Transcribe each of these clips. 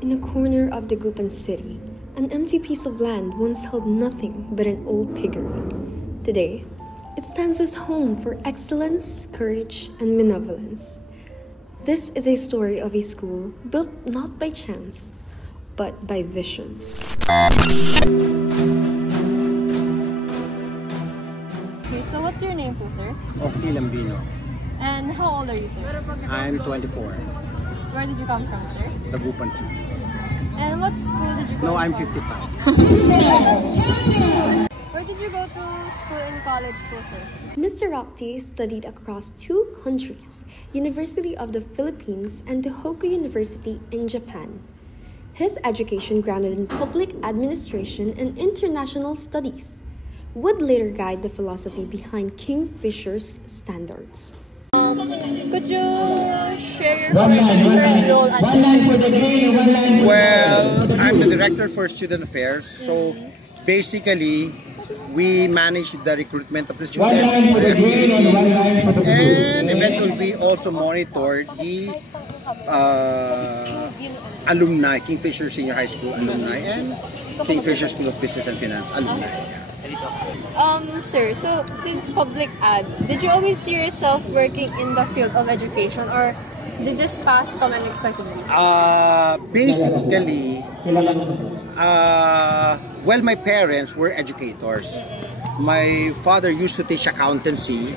In a corner of Dagupan City, an empty piece of land once held nothing but an old piggery. Today, it stands as home for excellence, courage, and benevolence. This is a story of a school built not by chance, but by vision. Okay, so what's your name po, sir? Octi Lambino. And how old are you, sir? I'm 24. Where did you come from, sir? Dagupan City. And what school did you go to? No, I'm 55. Where did you go to school and college po, sir? Mr. Octi studied across 2 countries, University of the Philippines and Tohoku University in Japan. His education grounded in public administration and international studies would later guide the philosophy behind Kingfisher's standards. Could you share your current role at Kingfisher? Well, I'm the director for student affairs. So basically, we manage the recruitment of the students for the activities, and eventually we also monitor the alumni, Kingfisher Senior High School alumni and Kingfisher School of Business and Finance alumni. Sir, so since public ad, did you always see yourself working in the field of education, or did this path come unexpectedly? Basically, well, my parents were educators. My father used to teach accountancy,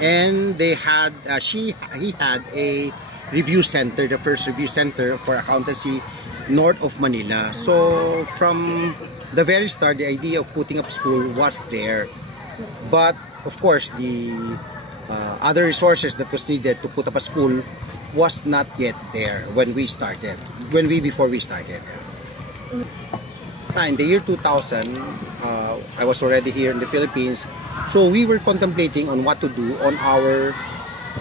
and they had he had a review center, the first review center for accountancy north of Manila. So from the very start, the idea of putting up school was there, but of course the other resources that was needed to put up a school was not yet there when we started. Before we started. In the year 2000, I was already here in the Philippines, so we were contemplating on what to do on our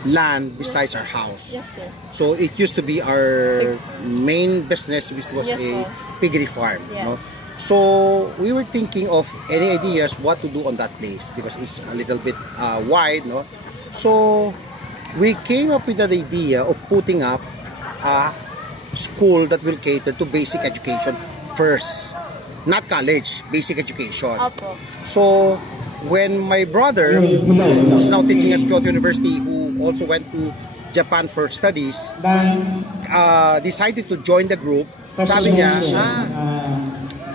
land besides our house. Yes, sir. So it used to be our main business, which was a piggery farm. Yes. No? So we were thinking of any ideas what to do on that place because it's a little bit wide. No? So we came up with the idea of putting up a school that will cater to basic education first. Not college, basic education. Opo. So when my brother, who's now teaching at Kyoto University, who also went to Japan for studies, decided to join the group, sabi niya,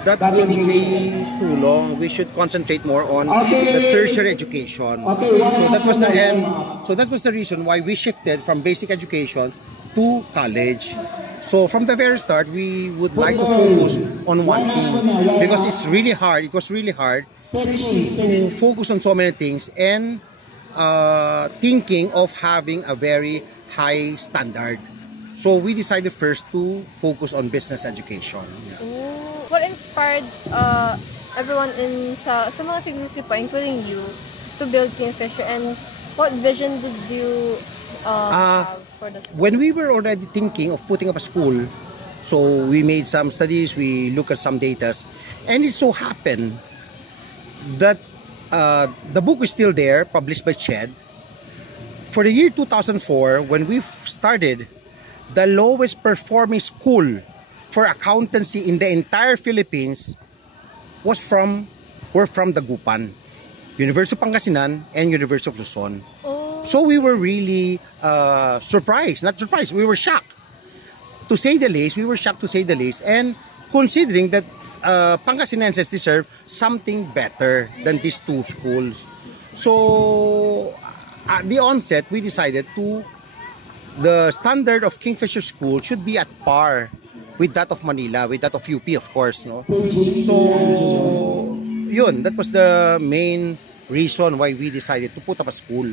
that would be too long. We should concentrate more on the tertiary education. So that was the end. So that was the reason why we shifted from basic education to college. So from the very start, we would like to focus on one thing because it's really hard. It was really hard to focus on so many things and thinking of having a very high standard. So we decided first to focus on business education. Yeah. What inspired everyone sa mga sinusi pa, including you, to build Kingfisher, and what vision did you have for the school? When we were already thinking of putting up a school, so we made some studies, we looked at some data, and it so happened that the book is still there, published by CHED. For the year 2004, when we started, the lowest performing school for accountancy in the entire Philippines were from Dagupan, University of Pangasinan, and University of Luzon. So we were really surprised, not surprised, we were shocked. To say the least, we were shocked to say the least, and considering that Pangasinenses deserve something better than these 2 schools. So at the onset, we decided the standard of Kingfisher School should be at par with that of Manila, with that of UP, of course. No? So, yun, that was the main reason why we decided to put up a school.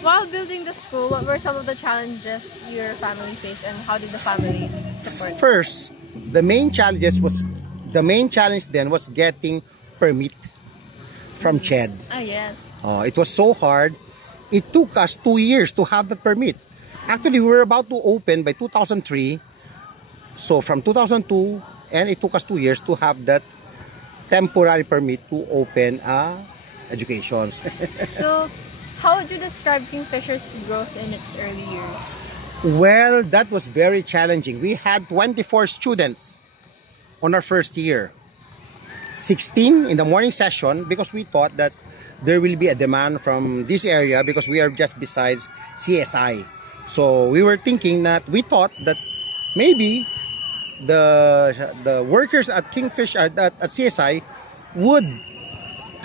While building the school, what were some of the challenges your family faced, and how did the family support? First, the main challenge then was getting permit from CHED. Yes. It was so hard. It took us 2 years to have that permit. Actually, we were about to open by 2003. So from 2002, and it took us 2 years to have that temporary permit to open education. So, how would you describe Kingfisher's growth in its early years? Well, that was very challenging. We had 24 students on our first year. 16 in the morning session because we thought that there will be a demand from this area because we are just besides CSI. So we were thinking that we thought that maybe the workers at Kingfish at CSI would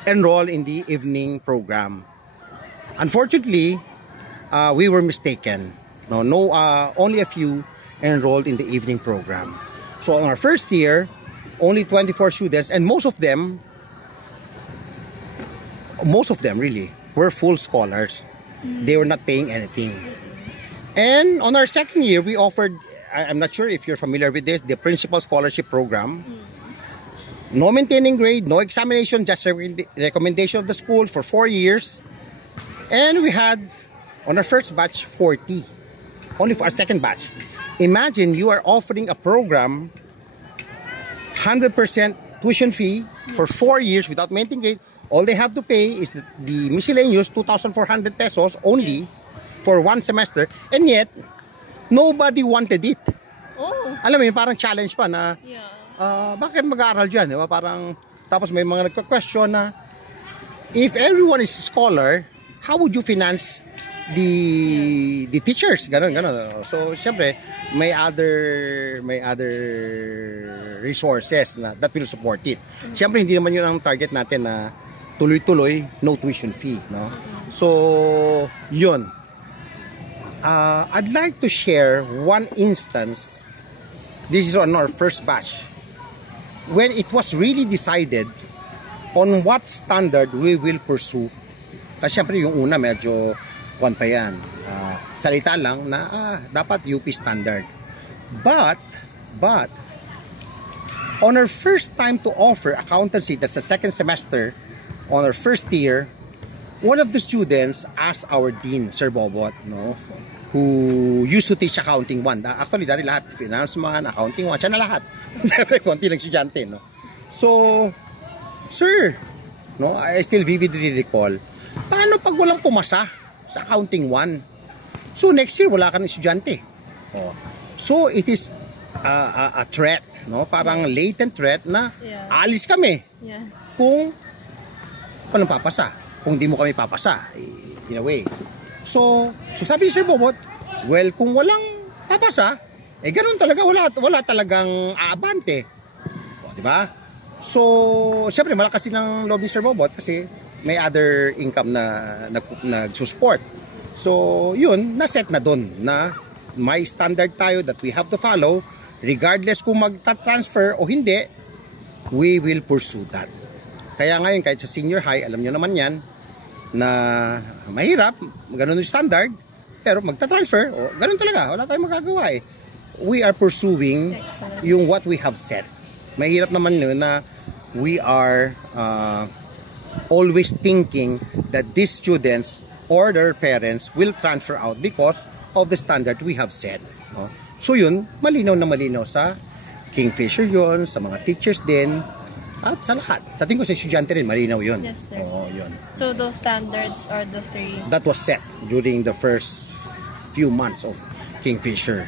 enroll in the evening program. Unfortunately, we were mistaken. Only a few enrolled in the evening program. So in our first year, only 24 students, and most of them really were full scholars. They were not paying anything. And on our second year, we offered, I'm not sure if you're familiar with this, the Principal Scholarship Program. No maintaining grade, no examination, just a recommendation of the school for 4 years. And we had, on our first batch, 40. Only for our second batch. Imagine you are offering a program, 100% tuition fee for 4 years without maintaining grade. All they have to pay is the miscellaneous 2,400 pesos only for 1 semester. And yet, nobody wanted it. Oh. Alam mo yun, parang challenge pa na, bakit mag-aaral dyan? Diba? Parang, tapos may mga nagka-question na, if everyone is a scholar, how would you finance the teachers? Ganon. So, syempre, may other resources that will support it. Syempre, hindi naman yun ang target natin na tuloy-tuloy, no tuition fee. No? So, yun. I'd like to share one instance. This is on our first batch. When it was really decided on what standard we will pursue. Kasi syempre yung una medyo kwan pa yan. Salita lang na dapat UP standard. But on our first time to offer accountancy, that's the second semester, on our first year, one of the students asked our dean, Sir Bobot, no, who used to teach accounting 1. Actually, dati lahat, finance man, accounting 1, siya na lahat. Siyempre, konti lang estudyante, no. So, sir, no, I still vividly recall, paano pag walang pumasa sa accounting 1? So, next year, wala ka ng estudyante. Oh. So, it is a threat, no? Parang latent threat na alis kami kung walang papasa. Kung di mo kami papasa, in a way. So sabi ni Sir Bobot, well, kung walang papasa, ganun talaga, wala talagang aabante. O, diba? So, syempre, malakas din ang loob ni Sir Bobot kasi may other income na nagsusupport. So, yun, naset na dun na may standard tayo that we have to follow. Regardless kung magta-transfer o hindi, we will pursue that. Kaya ngayon, kahit sa senior high, alam nyo naman yan, na mahirap, ganun yung standard, pero magta-transfer, ganun talaga, wala tayong magagawa eh. We are pursuing yung what we have said. Mahirap naman yun na we are always thinking that these students or their parents will transfer out because of the standard we have set. No? So yun, malinaw na malinaw sa Kingfisher yun, sa mga teachers din, at sa lahat. Sa tingin ko sa estudyante rin, malinaw yun. Yes, sir. Oo, yun. So those standards are the 3? That was set during the first few months of Kingfisher.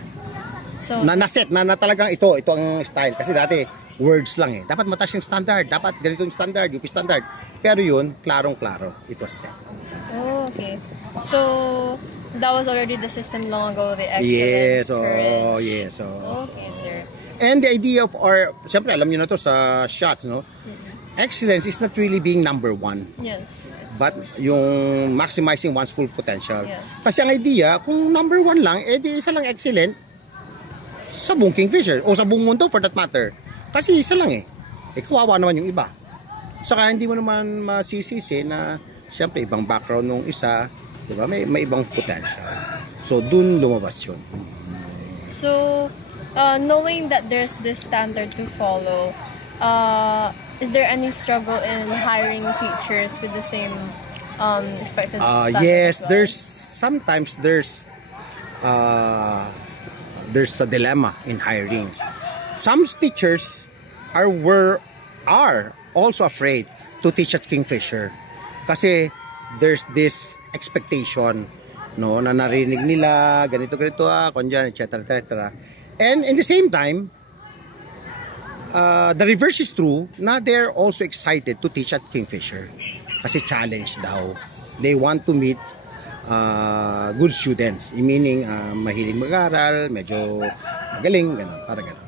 So, Na-set, na talagang ito ang style. Kasi dati, words lang eh. Dapat mataas yung standard, dapat ganito yung standard, UP standard. Pero yun, klarong-klaro, it was set. Oh, okay. So, that was already the system long ago, the excellence, courage. Yes. Okay, sir. And the idea of our, siyempre alam nyo na to sa shots, no? Excellence is not really being number 1. Yes. But yung maximizing one's full potential. Yes. Kasi ang idea, kung number 1 lang, di isa lang excellent sa buong Kingfisher o sa buong mundo for that matter. Kasi isa lang eh. Kawawa naman yung iba. Saka hindi mo naman masisisi na siyempre ibang background nung isa, di ba? May ibang potential. So dun lumabas yun. So, knowing that there's this standard to follow, is there any struggle in hiring teachers with the same expected standard? Yes, well? there's a dilemma in hiring. Some teachers are also afraid to teach at Kingfisher kasi there's this expectation no, na narinig nila, ganito, kanya, etc., etc. And in the same time, the reverse is true, na they're also excited to teach at Kingfisher. Kasi challenge daw. They want to meet good students, meaning mahilig mag-aral, medyo magaling, gano'n, para gano'n.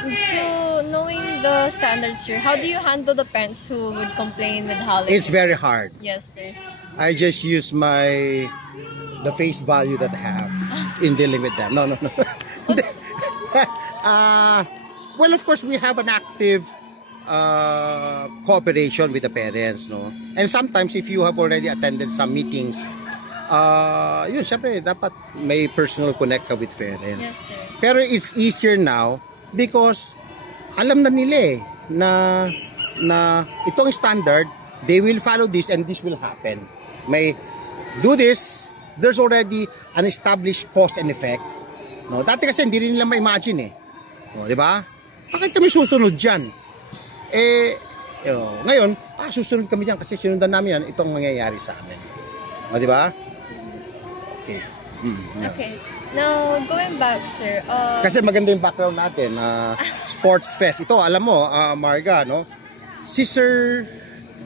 So, knowing the standards here, how do you handle the parents who would complain with holidays? It's very hard. Yes, sir. I just use the face value that I have in dealing with them. No. Well, of course, we have an active cooperation with the parents, no? And sometimes, if you have already attended some meetings, yun, syempre, dapat may personal connect ka with parents. Yes, sir. Pero it's easier now because alam na nila na itong standard, they will follow this and this will happen. May do this, there's already an established cause and effect. No, dati kasi hindi rin nila ma-imagine No, di ba? Bakit kami susunod diyan? Ngayon, susunod kami diyan kasi sinundan namin yan, itong mangyayari sa amin. O, di ba? Okay. Okay. Now, going back, sir. Kasi maganda yung background natin. Sports Fest. Ito, alam mo, Marga, no?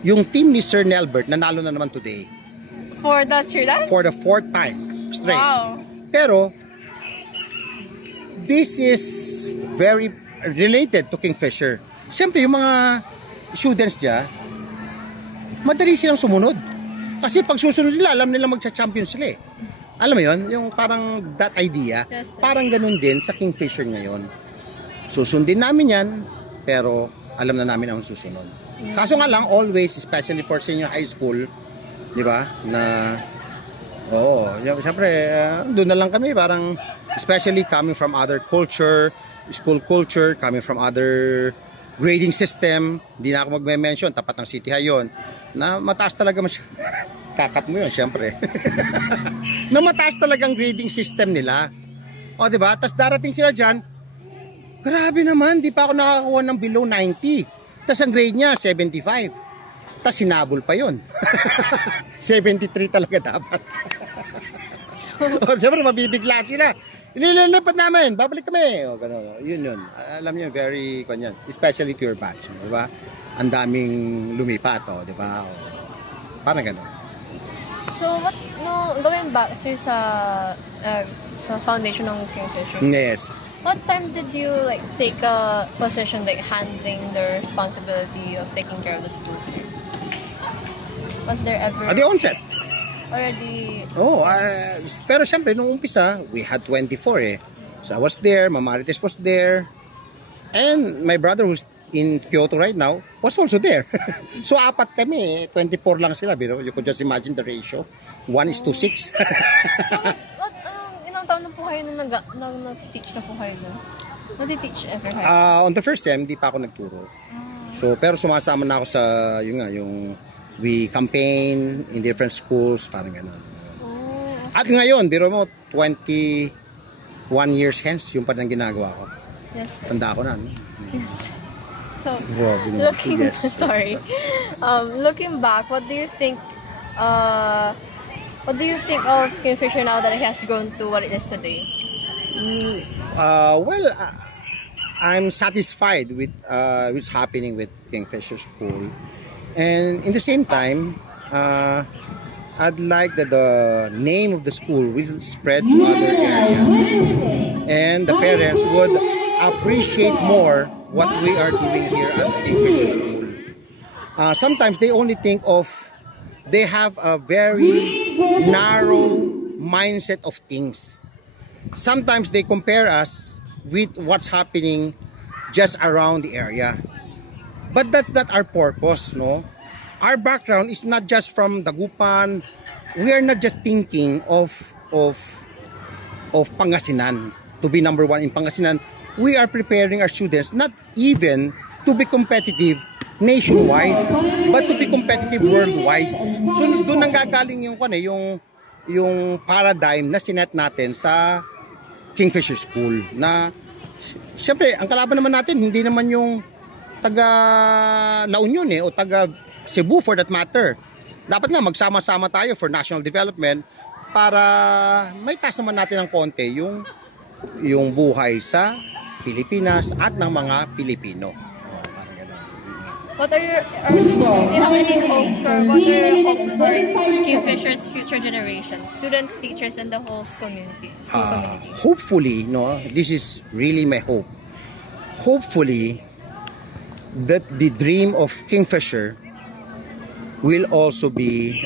Yung team ni Sir Nelbert, nanalo na naman today. For the cheer dance? For the 4th time straight. Wow. Pero, this is very related to Kingfisher. Siyempre, yung mga students niya, madali silang sumunod. Kasi pag susunod sila, alam nila magcha-champion sila Alam mo yun? Yung parang that idea, yes, parang ganun din sa Kingfisher ngayon. Susundin namin yan, pero alam na namin ang susunod. Kaso nga lang, always, especially for senior high school, di ba? Siyempre, doon na lang kami, parang, especially coming from other culture, school culture, coming from other grading system, hindi na ako magme-mention, tapat ng City High yun, na mataas talaga kakat mo yun, syempre. Na mataas talagang grading system nila. O, diba? Tapos darating sila dyan, grabe naman, di pa ako nakakakuha ng below 90. Tapos ang grade niya, 75. Tapos sinabol pa yun. 73 talaga dapat. O, syempre, mabibigla sila. Ililipat namin, babalik kami. O, gano'n. Yun. Alam niyo, very, kanyan. Especially to your batch. Diba? Ang daming lumipat, o, diba? O, parang gano'n. So, going back sir, sa foundation ng Kingfisher. Yes. What time did you take a position handling the responsibility of taking care of the school, sir? Was there ever At the onset. already? Pero syempre nung umpisa, we had 24 So I was there, Mama Marites was there, and my brother who's in Kyoto right now was also there. So apat kami, 24 lang sila, pero you could just imagine the ratio. 1:6. So ilang taon na po kayo nung nag-teach na po kayo doon? Nag-teach ever kayo? On the first sem, hindi pa ako nagturo. So pero sumasama na ako sa yung we campaign in different schools, parang gano'n. At ngayon, biro mo 21 years hence yung pa nang ginagawa ko. Yes, sir. Tanda ko na. Yes. So, Sorry. Looking back, what do you think of Kingfisher now that it has grown to what it is today? I'm satisfied with what's happening with Kingfisher School, and in the same time, I'd like that the name of the school will spread to other areas, and the parents would appreciate more what we are doing here at the Kingfisher School. Sometimes they only think of, they have a very narrow mindset of things. Sometimes they compare us with what's happening just around the area. But that's not our purpose, no? Our background is not just from Dagupan. We are not just thinking of Pangasinan, to be number one in Pangasinan. We are preparing our students not even to be competitive nationwide, but to be competitive worldwide. So doon nang gagaling yung paradigm na sinet natin sa Kingfisher School, na siyempre ang kalaban naman natin hindi naman yung taga La Union o taga Cebu for that matter. Dapat nga magsama-sama tayo for national development, para may taas naman natin ng konti yung buhay sa Pilipinas at ng mga Pilipino. Parang ganun. What are your, do you have any hopes, or what are your hopes for Kingfisher's future generations, students, teachers, and the whole community? Hopefully, no, this is really my hope. Hopefully, that the dream of Kingfisher will also be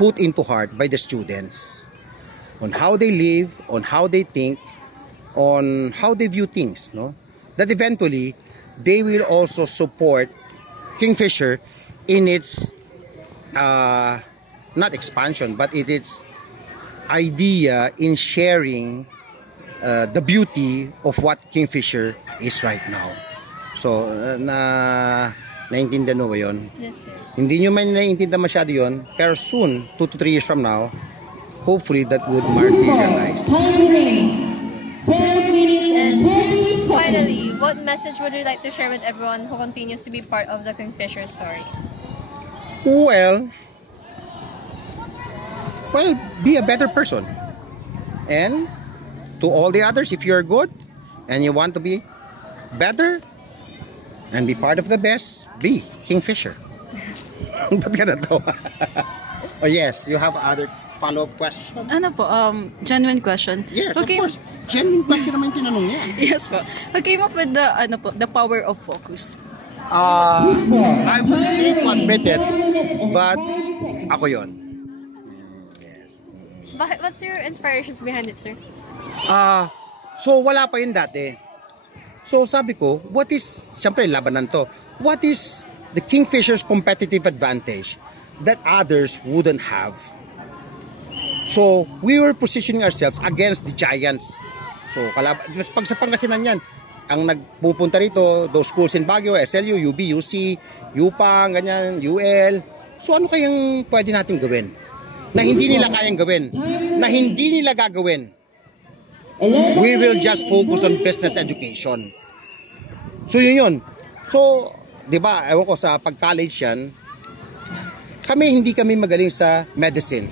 put into heart by the students on how they live, on how they think, on how they view things, no? That eventually they will also support Kingfisher in its not expansion, but in its idea in sharing the beauty of what Kingfisher is right now. So naiintindihan mo ba yun? Yes, sir. Hindi nyo man naiintindihan masyado yun, pero soon, 2 to 3 years from now, hopefully that would materialize. And finally, what message would you like to share with everyone who continues to be part of the Kingfisher story? Well, be a better person. And to all the others, if you're good and you want to be better and be part of the best, be Kingfisher. Ba't ka na to? Oh yes, you have other follow-up question? Ano po, genuine question. Yes, Okay. of course. Genuine question naman yung tinanong niya. Yes po. Who came up with the power of focus? I would hate to admit it, but ako yun. What's your inspirations behind it, sir? So wala pa yun dati. So sabi ko, siyempre labanan to, what is the Kingfisher's competitive advantage that others wouldn't have? So we were positioning ourselves against the giants. So pag sa Pangasinan yan, ang nagpupunta rito, those schools in Baguio, SLU, UB, UC, UPANG, ganyan, UL. So ano kayang pwede natin gawin? Na hindi nila kayang gawin, na hindi nila gagawin. We will just focus on business education. So yun. So, di ba, ewan ko sa pag-college yan, hindi kami magaling sa medicine.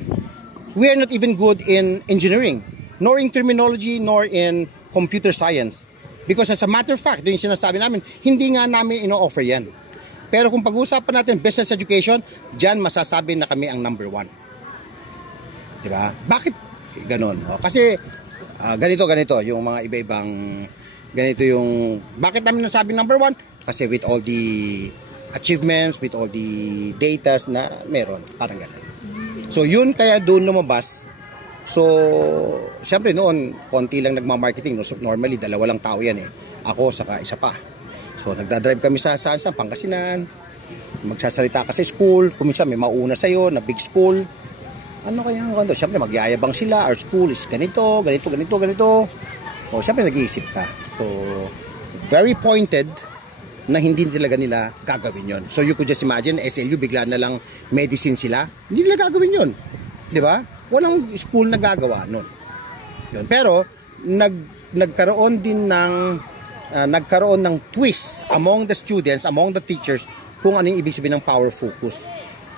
We are not even good in engineering, nor in criminology, nor in computer science. Because as a matter of fact, yung sinasabi namin, hindi nga namin ino-offer yan. Pero kung pag-uusapan natin business education, dyan masasabi na kami ang number 1. Diba? Bakit ganon? Kasi ganito yung mga iba-ibang ganito yung bakit namin nasabi number 1? Kasi with all the achievements, with all the datas na meron, parang ganon. So yun kaya doon lumabas. So syempre noon konti lang nagma-marketing, no? So normally 2 lang tao yan eh. Ako saka isa pa. So nagdadrive kami sa Pangasinan. Magsasalita ka sa school, kung minsan may mauna sa'yo na big school. Ano kaya ang ganito? Siyempre magyayabang sila, our school is ganito. O siyempre nag-iisip ka. So very pointed na hindi talaga nila gagawin yon. So you could just imagine, SLU bigla na lang medicine sila. Hindi nila gagawin yon. Di ba? Walang school na gagawa nun. Yun. Pero nagkaroon din ng twist among the students, among the teachers, kung ano yung ibig sabihin ng power focus.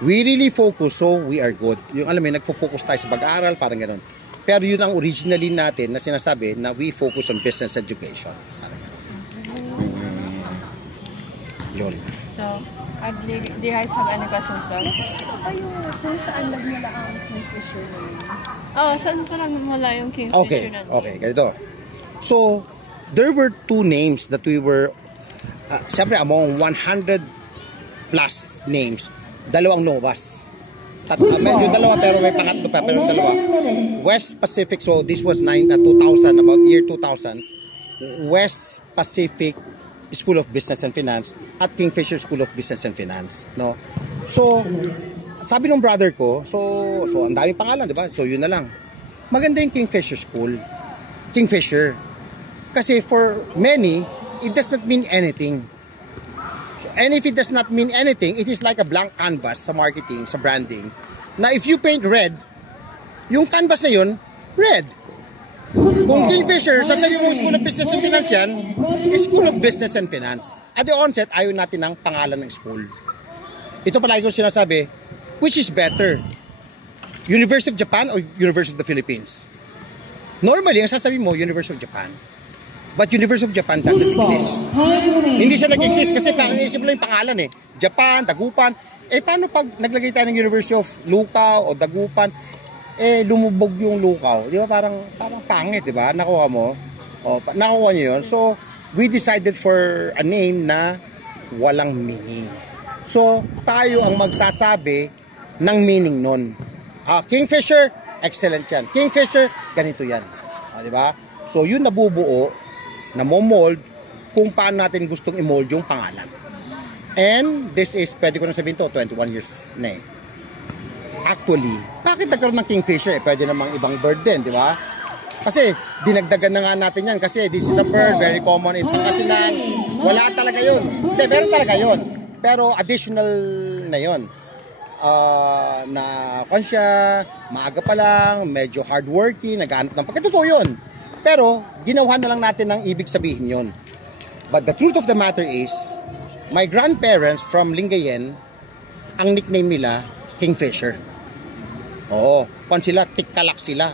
We really focus, so we are good. Yung alam mo, nagfo-focus tayo sa pag-aaral, parang gano'n. Pero yun ang originally natin na sinasabi na we focus on business education. Parang gano'n. Yun. So, do you guys have any questions though? Kung saan nagmula ang Kingfisher na yun? Oh, saan pa lang wala yung Kingfisher na yun? Okay, ganito. So, there were 2 names that we were, siyempre among 100 plus names, 2 lumabas. Medyo 2 pero may pangatlo pa, pero 2. West Pacific, so this was 2000, about year 2000. West Pacific School of Business and Finance at Kingfisher School of Business and Finance, no? So, sabi ng brother ko, so ang daming pangalan, di ba? So yun na lang. Maganda yung Kingfisher School. Kingfisher. Kasi for many, it does not mean anything. So, and if it does not mean anything, it is like a blank canvas sa marketing, sa branding. Na if you paint red, yung canvas na yun, red. Kung Kingfisher, sasabihin mo School of Business and Finance yan, School of Business and Finance. At the onset, ayaw natin ng pangalan ng school. Ito palagi ko sinasabi, which is better? University of Japan or University of the Philippines? Normally, ang sasabihin mo, University of Japan. But University of Japan doesn't exist. Hindi siya nag-exist kasi naisip lang yung pangalan eh. Japan, Dagupan. Eh paano pag naglagay tayo ng University of Lucao o Dagupan, eh lumubog yung Lucao. Di ba parang pangit, di ba? Nakuha mo. O, nakuha nyo yun. So, we decided for a name na walang meaning. So, tayo ang magsasabi ng meaning nun. Kingfisher, excellent yan. Kingfisher, ganito yan. Di ba? So, yun nabubuo, namomold, kung paano natin gustong i-mold yung pangalan. And this is, pwede ko na sabihin to, 21 years na eh. Actually, bakit nagkaroon ng Kingfisher? Eh, pwede namang ibang bird din, di ba? Kasi, dinagdagan na nga natin yan kasi this is a bird, very common in Pangasinan. Wala talaga yun. Hindi, meron talaga yun. Pero additional na yun. Na kung siya, maaga pa lang, medyo hardworking, naghahanap ng pagkatotoo yun. Pero, ginawa na lang natin ang ibig sabihin yun. But the truth of the matter is, my grandparents from Lingayen, ang nickname nila, Kingfisher. Oo, kung sila, tikkalak sila.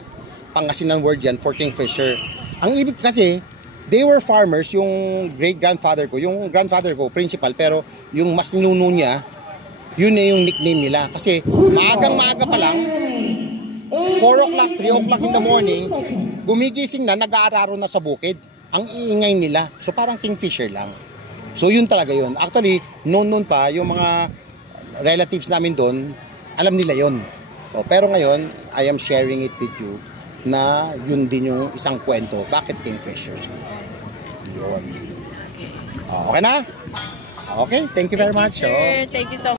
Pangasinan word yan for Kingfisher. Ang ibig kasi, they were farmers, yung great-grandfather ko, yung grandfather ko, principal, pero yung mas nuno niya, yun na yung nickname nila. Kasi maagang-maaga pa lang, 4 o'clock, 3 o'clock in the morning, gumigising na, nag-aararo na sa bukid. Ang iingay nila. So parang Kingfisher lang. So yun talaga yun. Actually, noon pa, yung mga relatives namin doon, alam nila yun. Pero ngayon, I am sharing it with you na yun din yung isang kwento. Bakit Kingfisher? Yun. Okay na? Okay, thank you very much. Sir, thank you so much.